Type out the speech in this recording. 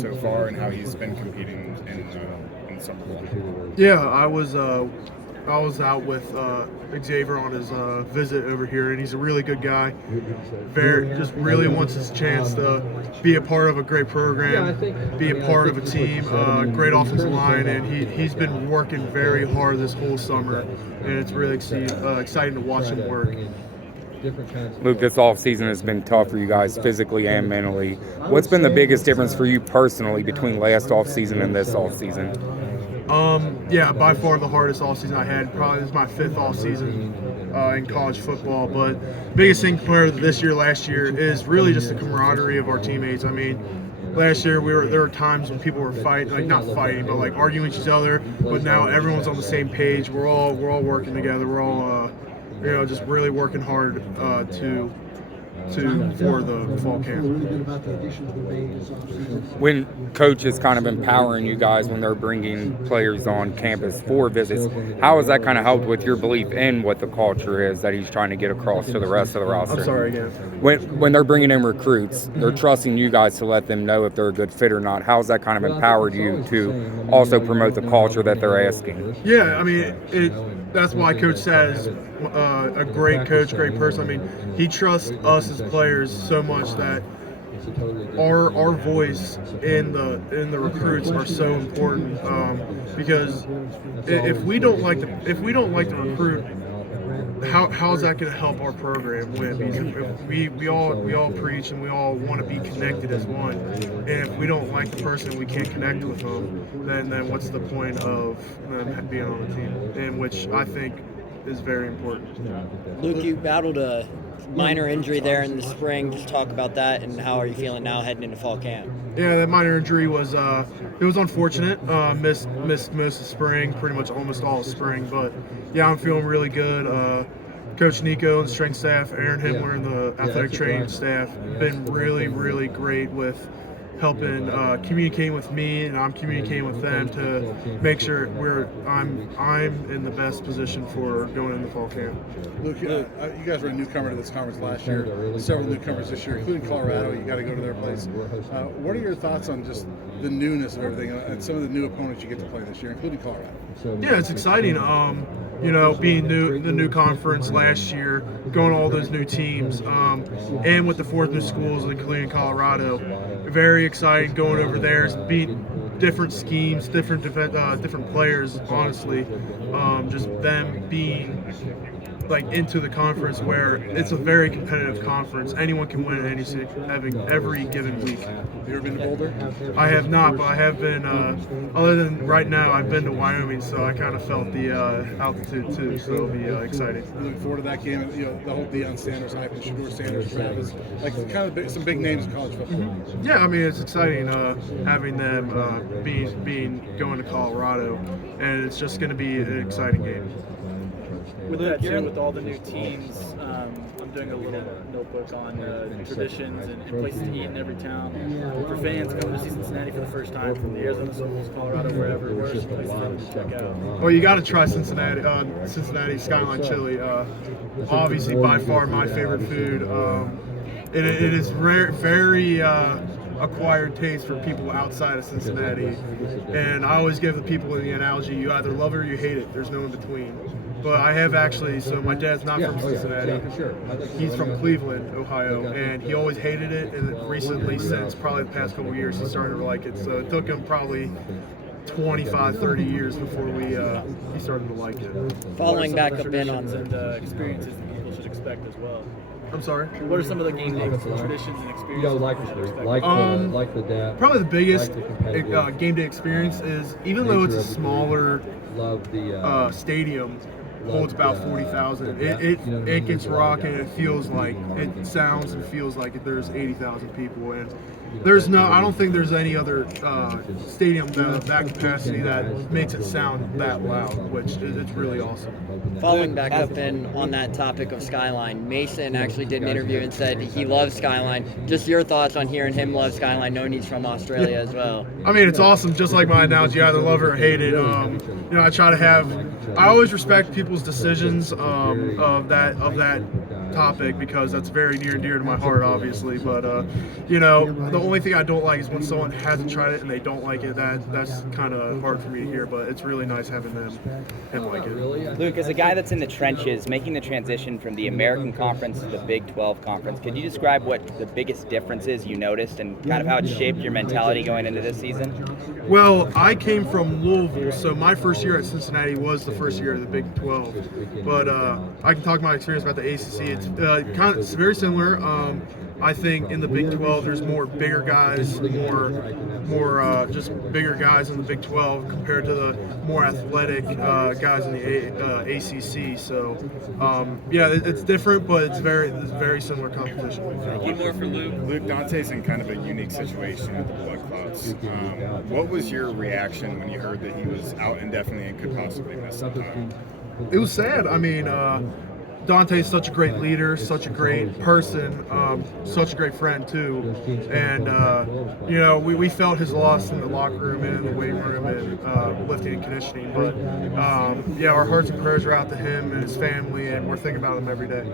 so far and how he's been competing in the Super Bowl. Yeah, I was out with Xavier on his visit over here, and he's a really good guy. Just really wants his chance to be a part of a great program, be a part of a team, great offensive line, and he's been working very hard this whole summer, and it's really exciting to watch him work. Luke, this offseason has been tough for you guys physically and mentally. What's been the biggest difference for you personally between last offseason and this offseason? Yeah, by far the hardest offseason I had. Probably this is my 5th offseason in college football. But biggest thing compared to this year, last year, is really just the camaraderie of our teammates. I mean, last year there were times when people were fighting, like not fighting, but like arguing with each other. But now everyone's on the same page. We're all working together. We're all just really working hard for the fall camp. When coach is kind of empowering you guys when they're bringing players on campus for visits, how has that kind of helped with your belief in what the culture is that he's trying to get across to the rest of the roster? I'm sorry again. When they're bringing in recruits, they're trusting you guys to let them know if they're a good fit or not. How's that kind of empowered you to also promote the culture that they're asking? Yeah, I mean, that's why Coach says a great coach, great person. I mean, he trusts us as players so much that our voice in the recruits are so important, because if we don't like the recruit, how is that going to help our program win? Because if we all preach and we all want to be connected as one, and if we don't like the person, we can't connect with them, then what's the point of them being on the team? And which I think is very important. Luke, you battled a minor injury there in the spring. Just talk about that, and how are you feeling now heading into fall camp? Yeah, that minor injury was it was unfortunate. Missed most of spring, pretty much almost all of spring. But yeah, I'm feeling really good. Coach Nico and the strength staff, Aaron Himmler and the athletic training staff, been really, really great with helping communicating with me, and I'm communicating with them to make sure I'm in the best position for going into fall camp. Luke, you guys were a newcomer to this conference last year. Several newcomers this year, including Colorado. You got to go to their place. What are your thoughts on just the newness of everything and some of the new opponents you get to play this year, including Colorado? Yeah, it's exciting. Being the new conference last year, going to all those new teams, and with the 4 new schools, including Colorado, very exciting going over there, beat different schemes, different players. Honestly, just them being like into the conference where it's a very competitive conference. Anyone can win every given week. Have you ever been to Boulder? I have not, but I have been. Other than right now, I've been to Wyoming, so I kind of felt the altitude too. So it'll be exciting. You look forward to that game. The whole Deion Sanders hype and Shador Sanders, Travis, like kind of some big names in college football. Mm-hmm. Yeah, I mean it's exciting having them going to Colorado, and it's just going to be an exciting game. With that too, with all the new teams, I'm doing a little notebook on traditions and places to eat in every town. For fans coming to see Cincinnati for the first time, from the Arizona schools, Colorado, wherever, where are some places they need to check out? Well, you got to try Cincinnati Skyline Chili. Obviously, by far my favorite food. It is very acquired taste for people outside of Cincinnati, and I always give the people the analogy: you either love it or you hate it. There's no in between. But I have actually, so my dad's not from Cincinnati. He's from Cleveland, Ohio, and he always hated it, and recently, since probably the past couple of years, he started to like it. So it took him probably 25, 30 years before he started to like it. Following back up in on and experiences that people should expect as well. I'm sorry? What are some of the game day traditions and experiences we should expect? Probably the biggest game day experience is, even though it's a smaller stadium, holds about 40,000. It gets rocking. It sounds and feels like there's 80,000 people, and I don't think there's any other stadium that capacity that makes it sound that loud, which it's really awesome. Following back up in on that topic of Skyline, Mason actually did an interview and said he loves Skyline. Just your thoughts on hearing him love Skyline, knowing he's from Australia as well. I mean, it's awesome. Just like my analogy, either love it or hate it. I always respect people's decisions of that topic, because that's very near and dear to my heart, obviously. But the the only thing I don't like is when someone hasn't tried it and they don't like it. That's kind of hard for me to hear, but it's really nice having him like it. Luke, as a guy that's in the trenches, making the transition from the American Conference to the Big 12 Conference, could you describe what the biggest differences you noticed and kind of how it shaped your mentality going into this season? Well, I came from Louisville, so my first year at Cincinnati was the first year of the Big 12. But I can talk my experience about the ACC. It's very similar. I think in the Big 12 there's more bigger guys, more just bigger guys in the Big 12 compared to the more athletic guys in the ACC. So yeah, it's different, but it's very similar competition. One more for Luke. Luke, Dante's in kind of a unique situation with the blood clots. What was your reaction when you heard that he was out indefinitely and could possibly miss some time? It was sad. I mean, Dante's such a great leader, such a great person, such a great friend too. And you know, we felt his loss in the locker room and in the weight room and lifting and conditioning. But yeah, our hearts and prayers are out to him and his family, and we're thinking about him every day.